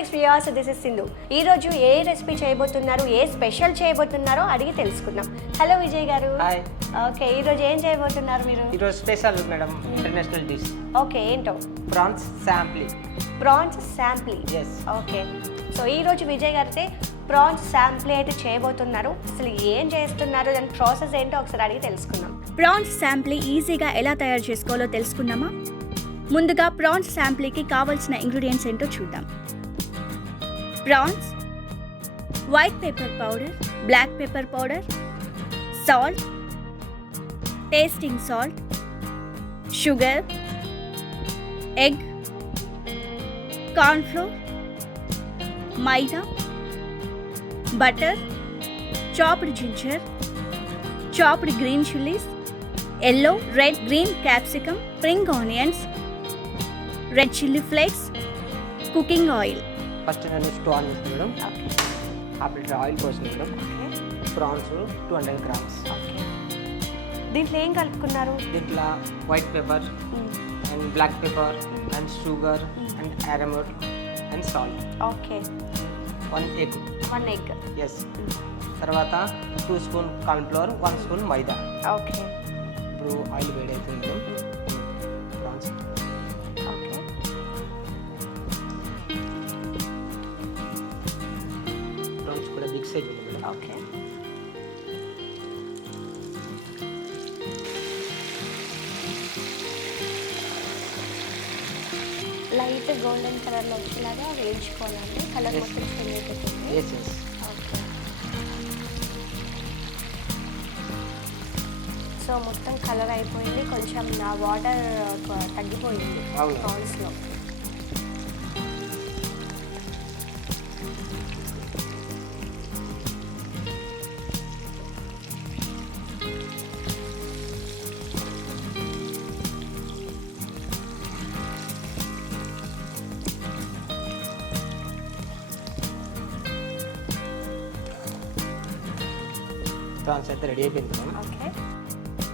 Next viewers, this is Sindhu. ఈ రోజు ఏ రెసిపీ చేయబోతున్నారు, ఏ స్పెషల్ చేయబోతున్నారో అడిగి తెలుసుకుందాం. హలో విజయ్ గారు. హాయ్. ఓకే, ఈ రోజు ఏం చేయబోతున్నారు మీరు? ఈ రోజు special madam, international dish. Okay, ఏంటో? ప్రాన్స్ శాంప్లీ. ప్రాన్స్ శాంప్లీ. ఎస్. ఓకే, సో ఈ రోజు విజయ్ గారితే ప్రాన్స్ శాంప్లీ అయితే చేయబోతున్నారు. అసలు ఏం చేస్తున్నారు, దాని ప్రాసెస్ ఏంటో ఒకసారి అడిగి తెలుసుకుందాం. ప్రాన్స్ శాంప్లీ ఈజీగా ఎలా తయారు చేసుకోవాలో తెలుసుకుందామా? ముందుగా ప్రాన్స్ శాంప్లీకి కావాల్సిన ఇంగ్రీడియంట్స్ ఏంటో చూద్దాం. Prawns, white pepper powder, black pepper powder, salt, tasting salt, sugar, egg, cornflour, maida, butter, chopped ginger, chopped green chillies, yellow, red, green capsicum, spring onions, red chili flakes, cooking oil. First నేను stove on చేస్తాను madam. Okay. Half litre oil పోసింది madam. Okay. Prawns 200 grams. Okay, దీంట్లో ఏం కలుపుకున్నారు? దీంట్లో white pepper and black pepper and sugar and arrowroot and salt. Okay. 1 egg. 1 egg. Yes. తర్వాత 2 spoon cornflour, 1 spoon maida. Okay. ఇప్పుడు oil వేడి అవుతుంది మేడం. ప్రాన్స్. ఓకే. ప్రాన్స్ కూడా బిగ్ సైజ్ ఉంది మేడం. ఓకే. లైట్ గోల్డెన్ కలర్లో వచ్చేలాగా వేయించుకోవాలండి. Colour Yes. మొత్తం చేంజ్ అయిపోతుంది. Yes yes. ఓకే. సో మొత్తం కలర్ అయిపోయింది, కొంచెం నా వాటర్ తగ్గిపోయింది అవును. ప్రాన్స్లో. ప్రాన్స్ అయితే రెడీ అయిపోయింది మేడం. ఓకే.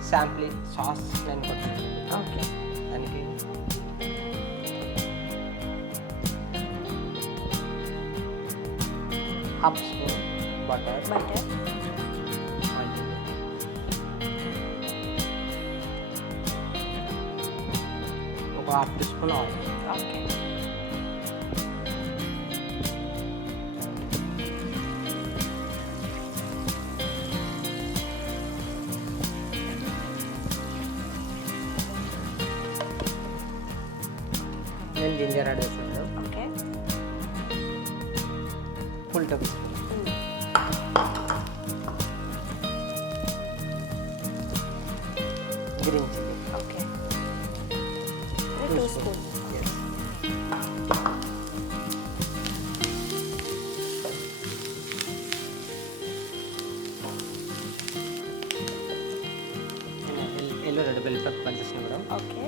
శాంప్లీ సాస్ నేను కొట్టాను. ఓకే. దానికి హాఫ్ స్పూన్ బటర్, బటర్. ఒక half teaspoon oil. Okay. నేను జింజర్ యాడ్ చేస్తాను madam. Okay. Full tablespoon. Green chilli. Okay. ఇది 2 spoon. Yellow red bell pepper పనిచేస్తాను madam. Okay.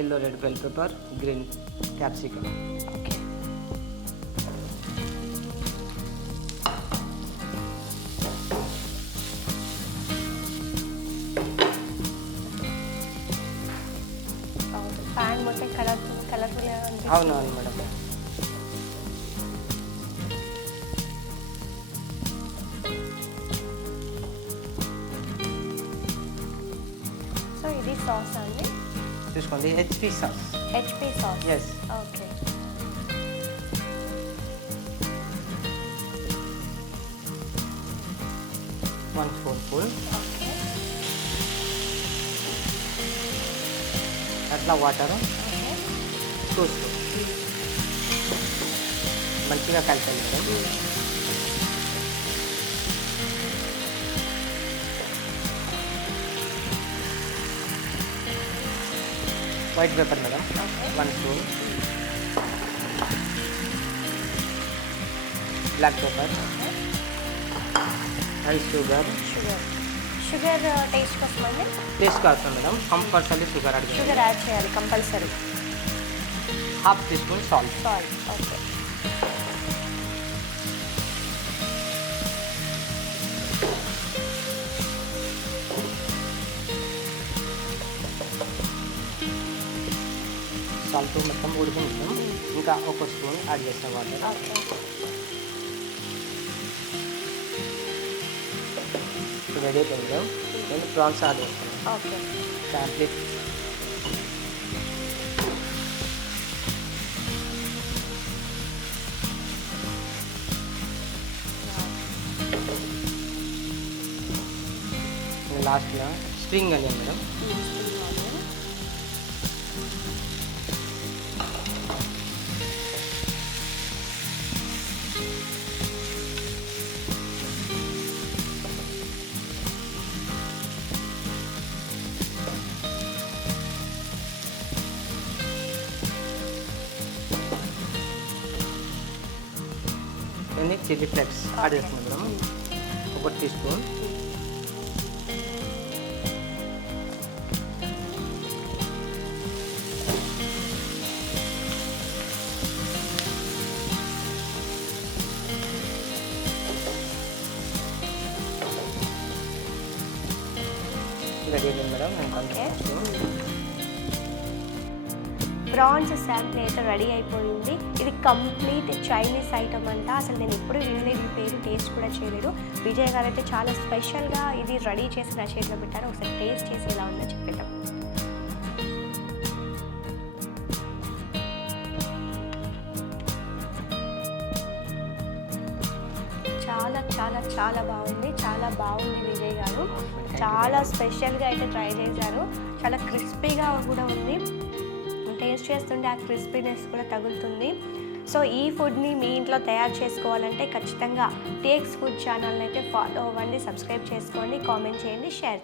Yellow red bell pepper, green capsicum. Okay. Pan మొత్తం కలర్ఫుల్ అవును madam. So ఇది sauce అండి, చూసుకోండి, HP sauce. HP sauce. Yes. Okay. 1 spoon. Okay. అట్లా water okay. 2 spoon. మంచిగా కలిపాలి madam. White pepper madam, okay. 1 spoon. Black pepper okay. And sugar. Sugar taste కోసం అండి. టేస్ట్ కాదు madam, compulsory sugar add sugar add చేయాలి compulsory. Half teaspoon salt. Salt. Okay. Salt మొత్తం ఉడికించాం. ఇంకా ఒక స్పూన్ యాడ్ చేస్తాం వాటర్. ఓకే. రెడీ అయిపోయింది. నేను ప్రాన్స్ యాడ్ చేస్తాను. ఓకే. శాంప్లీ. లాస్ట్లో స్ప్రింగ్ అనియన్ మేడం. నేను చిల్లీ ఫ్లేక్స్ యాడ్ చేస్తున్నాను మేడం. 1 teaspoon. రెడీ అయింది మేడం. ఓకే. ప్రాన్స్ శాంప్లీ అయితే రెడీ అయిపోయింది. ఇది కంప్లీట్ చైనీస్ ఐటమ్ అంట. అసలు నేను ఎప్పుడు వినలేదు ఈ పేరు, టేస్ట్ కూడా చేయలేదు. విజయ్ గారు అయితే చాలా స్పెషల్గా ఇది రెడీ చేసి నా చేతిలో పెట్టారు. ఒకసారి టేస్ట్ చేసి ఎలా ఉందో చెప్పేద్దాం. చాలా చాలా చాలా బాగుంది. చాలా బాగుంది విజయ్ గారు. చాలా స్పెషల్గా అయితే ట్రై చేశారు. చాలా క్రిస్పీగా కూడా ఉంది. టేస్ట్ చేస్తుంటే ఆ క్రిస్పీనెస్ కూడా తగులుతుంది. సో ఈ ఫుడ్ని మీ ఇంట్లో తయారు చేసుకోవాలంటే ఖచ్చితంగా టేక్స్ ఫుడ్ ఛానల్ని అయితే ఫాలో అవ్వండి, సబ్స్క్రైబ్ చేసుకోండి, కామెంట్ చేయండి, షేర్